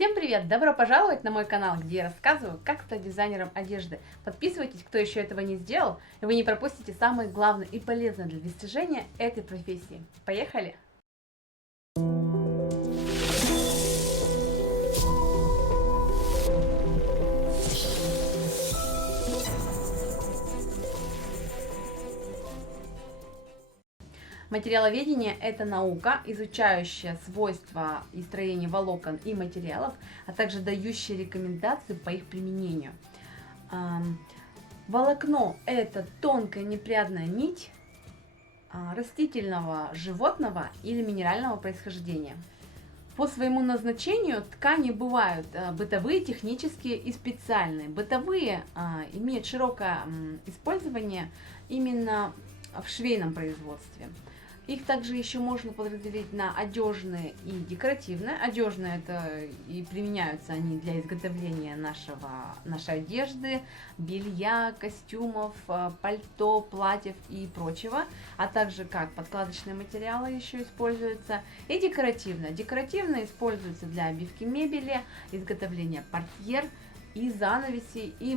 Всем привет! Добро пожаловать на мой канал, где я рассказываю, как стать дизайнером одежды. Подписывайтесь, кто еще этого не сделал, и вы не пропустите самое главное и полезное для достижения этой профессии. Поехали! Материаловедение – это наука, изучающая свойства и строение волокон и материалов, а также дающая рекомендации по их применению. Волокно – это тонкая непрядная нить растительного, животного или минерального происхождения. По своему назначению ткани бывают бытовые, технические и специальные. Бытовые имеют широкое использование именно в швейном производстве. Их также еще можно подразделить на одежные и декоративные. Одежные — это и применяются они для изготовления нашей одежды, белья, костюмов, пальто, платьев и прочего, а также как подкладочные материалы еще используются. И декоративные. Декоративные используются для обивки мебели, изготовления портьер и занавесей и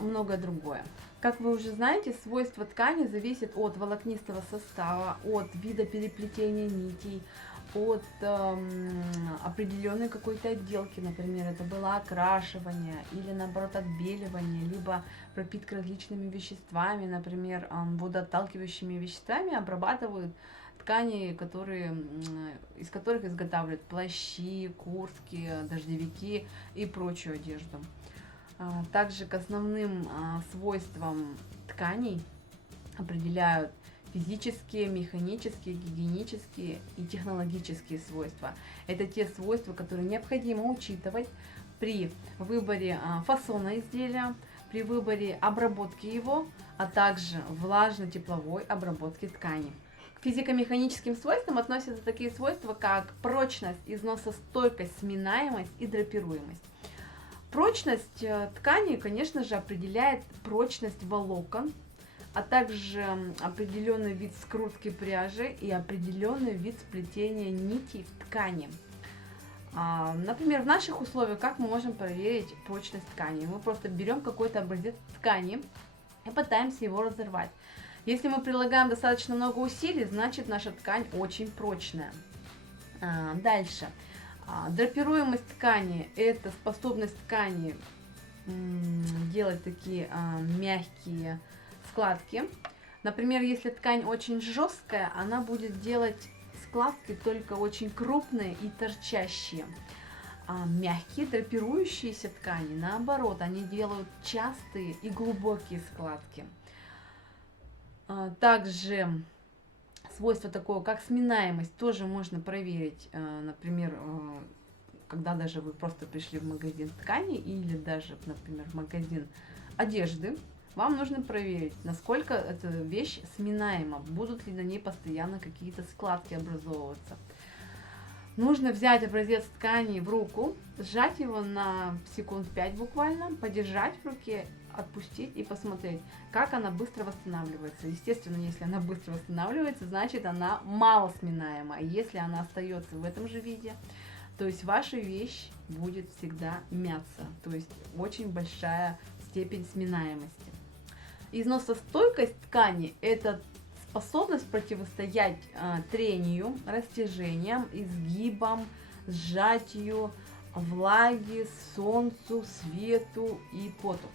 многое другое. Как вы уже знаете, свойства ткани зависят от волокнистого состава, от вида переплетения нитей, от определенной какой-то отделки, например, это было окрашивание или наоборот отбеливание, либо пропитка различными веществами, например, водоотталкивающими веществами обрабатывают ткани, из которых изготавливают плащи, куртки, дождевики и прочую одежду. Также к основным свойствам тканей определяют физические, механические, гигиенические и технологические свойства. Это те свойства, которые необходимо учитывать при выборе фасона изделия, при выборе обработки его, а также влажно-тепловой обработки ткани. К физико-механическим свойствам относятся такие свойства, как прочность, износостойкость, сминаемость и драпируемость. Прочность ткани, конечно же, определяет прочность волокон, а также определенный вид скрутки пряжи и определенный вид сплетения нитей в ткани. Например, в наших условиях как мы можем проверить прочность ткани? Мы просто берем какой-то образец ткани и пытаемся его разорвать. Если мы прилагаем достаточно много усилий, значит наша ткань очень прочная. Дальше. Драпируемость ткани – это способность ткани делать такие мягкие складки. Например, если ткань очень жесткая, она будет делать складки только очень крупные и торчащие. А мягкие драпирующиеся ткани, наоборот, они делают частые и глубокие складки. Также свойство такое, как сминаемость, тоже можно проверить, например, когда даже вы просто пришли в магазин ткани или даже, например, в магазин одежды, вам нужно проверить, насколько эта вещь сминаема, будут ли на ней постоянно какие-то складки образовываться. Нужно взять образец ткани в руку, сжать его на секунд 5 буквально, подержать в руке, отпустить и посмотреть, как она быстро восстанавливается. Естественно, если она быстро восстанавливается, значит она мало сминаема. Если она остается в этом же виде, то есть ваша вещь будет всегда мяться. То есть очень большая степень сминаемости. Износостойкость ткани – это способность противостоять трению, растяжениям, изгибам, сжатию, влаге, солнцу, свету и поту.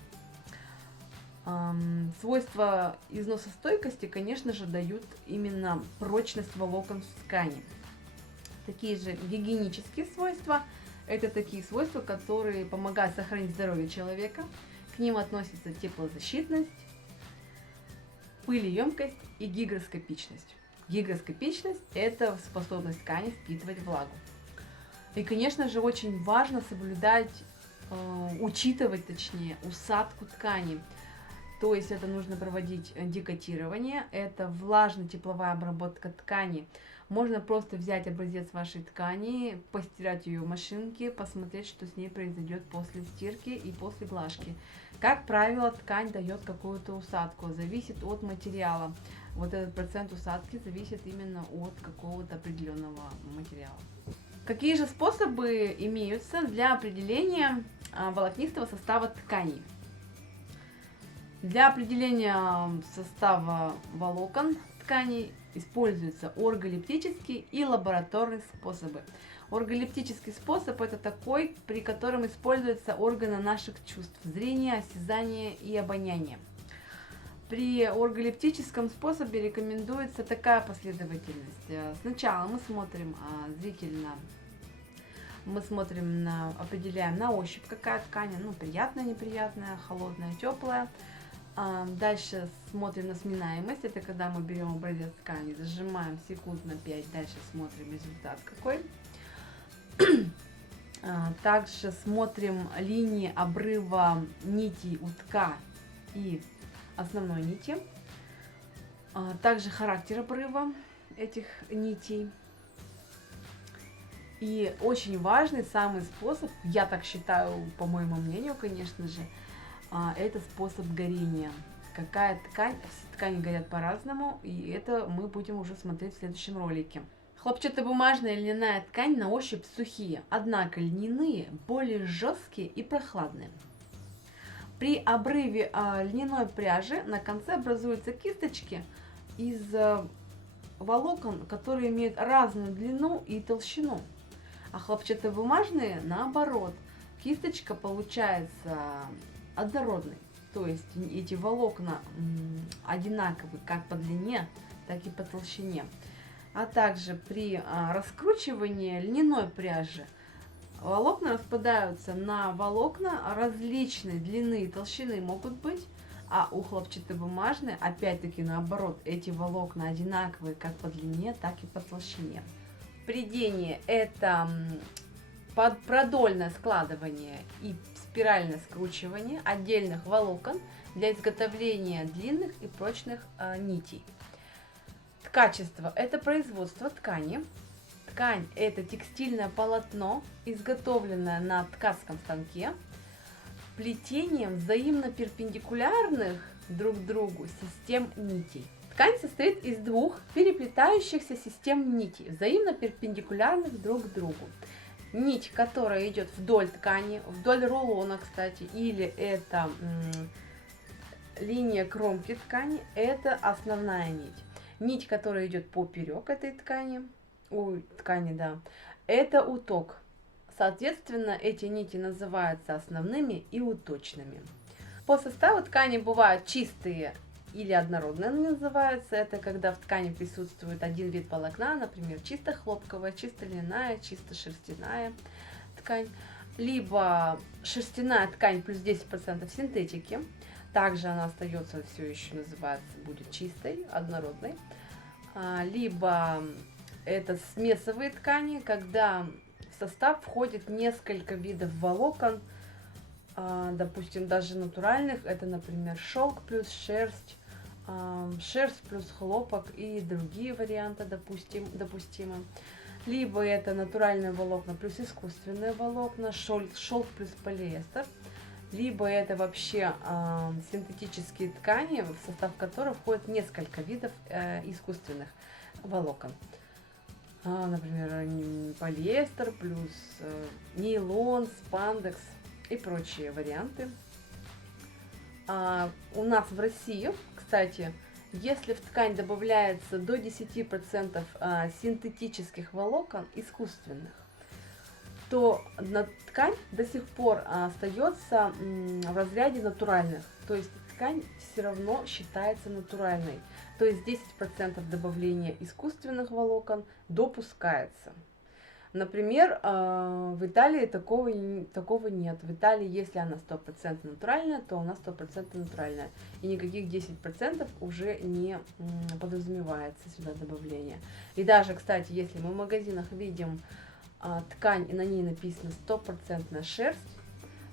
Свойства износостойкости, конечно же, дают именно прочность волокон в ткани. Такие же гигиенические свойства – это такие свойства, которые помогают сохранить здоровье человека. К ним относятся теплозащитность, пылеемкость и гигроскопичность. Гигроскопичность – это способность ткани впитывать влагу. И, конечно же, очень важно соблюдать, учитывать, точнее, усадку ткани. То есть это нужно проводить декотирование, это влажно-тепловая обработка ткани. Можно просто взять образец вашей ткани, постирать ее в машинке, посмотреть, что с ней произойдет после стирки и после глажки. Как правило, ткань дает какую-то усадку, зависит от материала. Вот этот процент усадки зависит именно от какого-то определенного материала. Какие же способы имеются для определения волокнистого состава тканей? Для определения состава волокон тканей используются орголептические и лабораторные способы. Орголептический способ – это такой, при котором используются органы наших чувств – зрение, осязание и обоняние. При орголептическом способе рекомендуется такая последовательность. Сначала мы смотрим зрительно, определяем на ощупь, какая ткань, приятная, неприятная, холодная, теплая. Дальше смотрим на сминаемость, это когда мы берем образец ткани, зажимаем секунд на 5, дальше смотрим результат какой. Также смотрим линии обрыва нитей утка и основной нити. Также характер обрыва этих нитей. И очень важный самый способ, я так считаю, по моему мнению, конечно же, это способ горения. Какая ткань, все ткани горят по-разному, и это мы будем уже смотреть в следующем ролике. Хлопчатобумажная льняная ткань на ощупь сухие, однако льняные более жесткие и прохладные. При обрыве льняной пряжи на конце образуются кисточки из волокон, которые имеют разную длину и толщину. А хлопчатобумажные наоборот. Кисточка получается однородной. То есть эти волокна одинаковы как по длине, так и по толщине. А также при раскручивании льняной пряжи волокна распадаются на волокна различной длины и толщины могут быть, а у хлопчатобумажной опять-таки наоборот, эти волокна одинаковые как по длине, так и по толщине. Прядение – это продольное складывание и спиральное скручивание отдельных волокон для изготовления длинных и прочных нитей. Ткачество – это производство ткани. Ткань – это текстильное полотно, изготовленное на ткацком станке, плетением взаимно перпендикулярных друг другу систем нитей. Ткань состоит из двух переплетающихся систем нитей, взаимно перпендикулярных друг к другу. Нить, которая идет вдоль ткани, вдоль рулона, кстати, или это линия кромки ткани, это основная нить. Нить, которая идет поперек этой ткани, это уток. Соответственно, эти нити называются основными и уточными. По составу ткани бывают чистые или однородные называются. Это когда в ткани присутствует один вид волокна, например, чисто хлопковая, чисто льняная, чисто шерстяная ткань. Либо шерстяная ткань плюс 10% синтетики. Также она остается, все еще называется, будет чистой, однородной. Либо это смесовые ткани, когда в состав входит несколько видов волокон, допустим, даже натуральных. Это, например, шелк плюс шерсть, шерсть плюс хлопок и другие варианты допустимы. Либо это натуральные волокна плюс искусственные волокна, шелк плюс полиэстер. Либо это вообще синтетические ткани, в состав которых входит несколько видов искусственных волокон. Например, полиэстер плюс нейлон, спандекс и прочие варианты. У нас в России, кстати, если в ткань добавляется до 10% синтетических волокон искусственных, то ткань до сих пор остается в разряде натуральных. То есть ткань все равно считается натуральной. То есть 10% добавления искусственных волокон допускается. Например, в Италии такого нет. В Италии, если она 100% натуральная, то она 100% натуральная. И никаких 10% уже не подразумевается сюда добавление. И даже, кстати, если мы в магазинах видим ткань и на ней написано 100% шерсть,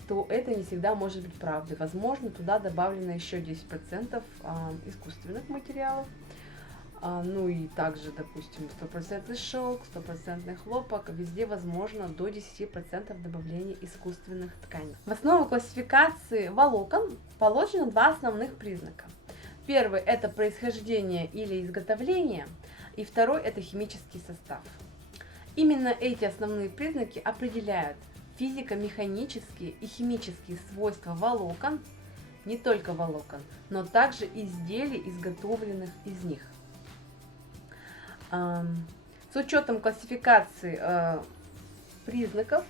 то это не всегда может быть правдой. Возможно, туда добавлено еще 10% искусственных материалов. Ну и также, допустим, 100% шелк, 100% хлопок, везде возможно до 10% добавления искусственных тканей. В основу классификации волокон положено два основных признака. Первый – это происхождение или изготовление, и второй – это химический состав. Именно эти основные признаки определяют физико-механические и химические свойства волокон, не только волокон, но также изделий, изготовленных из них. С учетом классификации признаков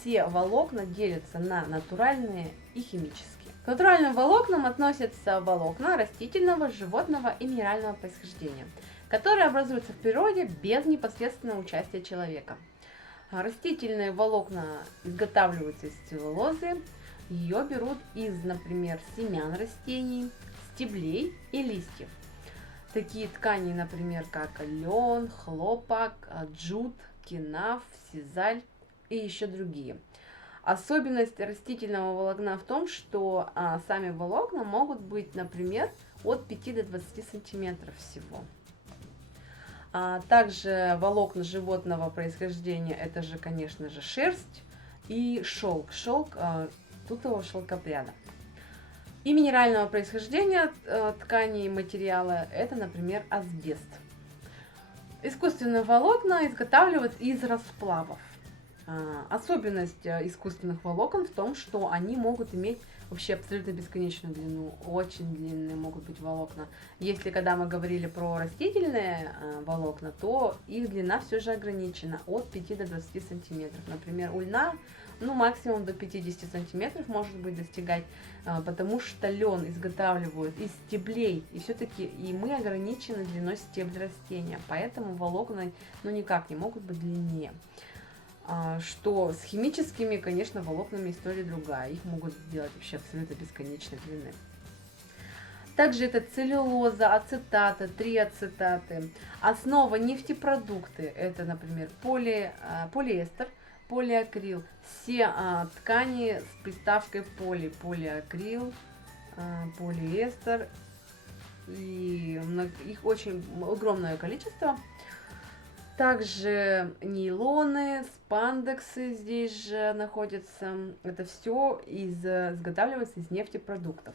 все волокна делятся на натуральные и химические. К натуральным волокнам относятся волокна растительного, животного и минерального происхождения, которые образуются в природе без непосредственного участия человека. Растительные волокна изготавливаются из целлулозы, ее берут из, например, семян растений, стеблей и листьев. Такие ткани, например, как лен, хлопок, джут, кинаф, сизаль и еще другие. Особенность растительного волокна в том, что сами волокна могут быть, например, от 5 до 20 сантиметров всего. Также волокна животного происхождения, это же, конечно же, шерсть и шелк. Шелк тутового шелкопряда. И минерального происхождения тканей и материала, это, например, асбест. Искусственные волокна изготавливают из расплавов. Особенность искусственных волокон в том, что они могут иметь вообще абсолютно бесконечную длину, очень длинные могут быть волокна. Если когда мы говорили про растительные волокна, то их длина все же ограничена от 5 до 20 сантиметров. Например, у льна максимум до 50 сантиметров может быть достигать, потому что лен изготавливают из стеблей, и все-таки и мы ограничены длиной стебля растения, поэтому волокна никак не могут быть длиннее. Что с химическими, конечно, волокнами история другая. Их могут сделать вообще абсолютно бесконечной длины. Также это целлюлоза, ацетаты, триацетаты. Основа нефтепродукты. Это, например, полиэстер, полиакрил. Все ткани с приставкой поли. Полиакрил, полиэстер. И их очень огромное количество. Также нейлоны, спандексы здесь же находятся. Это все изготавливается из нефтепродуктов.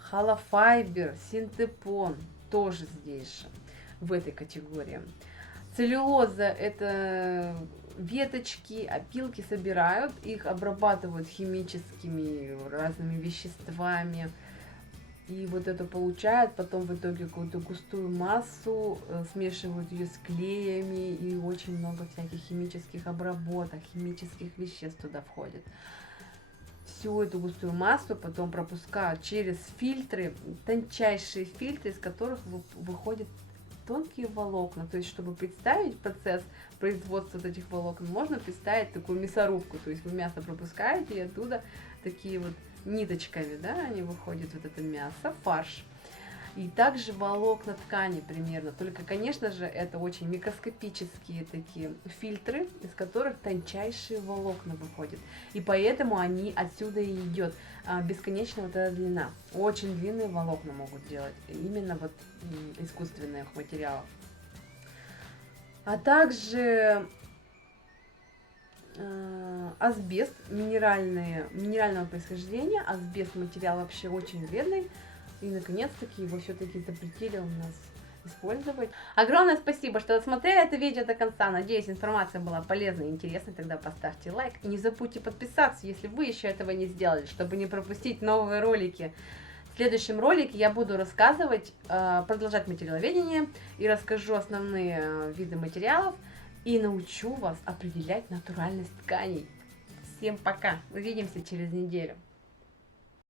Холофайбер, синтепон тоже здесь же, в этой категории. Целлюлоза – это веточки, опилки собирают, их обрабатывают химическими разными веществами. И вот это получают, потом в итоге какую-то густую массу, смешивают ее с клеями, и очень много всяких химических обработок, химических веществ туда входит. Всю эту густую массу потом пропускают через фильтры, тончайшие фильтры, из которых выходят тонкие волокна. То есть, чтобы представить процесс производства вот этих волокон, можно представить такую мясорубку. То есть вы мясо пропускаете, и оттуда такие вот ниточками, да, они выходят, вот это мясо, фарш. И также волокна ткани примерно, только, конечно же, это очень микроскопические такие фильтры, из которых тончайшие волокна выходят. И поэтому они отсюда и идет бесконечная вот эта длина. Очень длинные волокна могут делать, именно вот искусственных материалов. А также асбест минерального происхождения. Асбест материал вообще очень вредный. И наконец-таки его все-таки запретили у нас использовать. Огромное спасибо, что досмотрели это видео до конца. Надеюсь, информация была полезной и интересной. Тогда поставьте лайк. И не забудьте подписаться, если вы еще этого не сделали, чтобы не пропустить новые ролики. В следующем ролике я буду рассказывать, продолжать материаловедение и расскажу основные виды материалов. И научу вас определять натуральность тканей. Всем пока! Увидимся через неделю.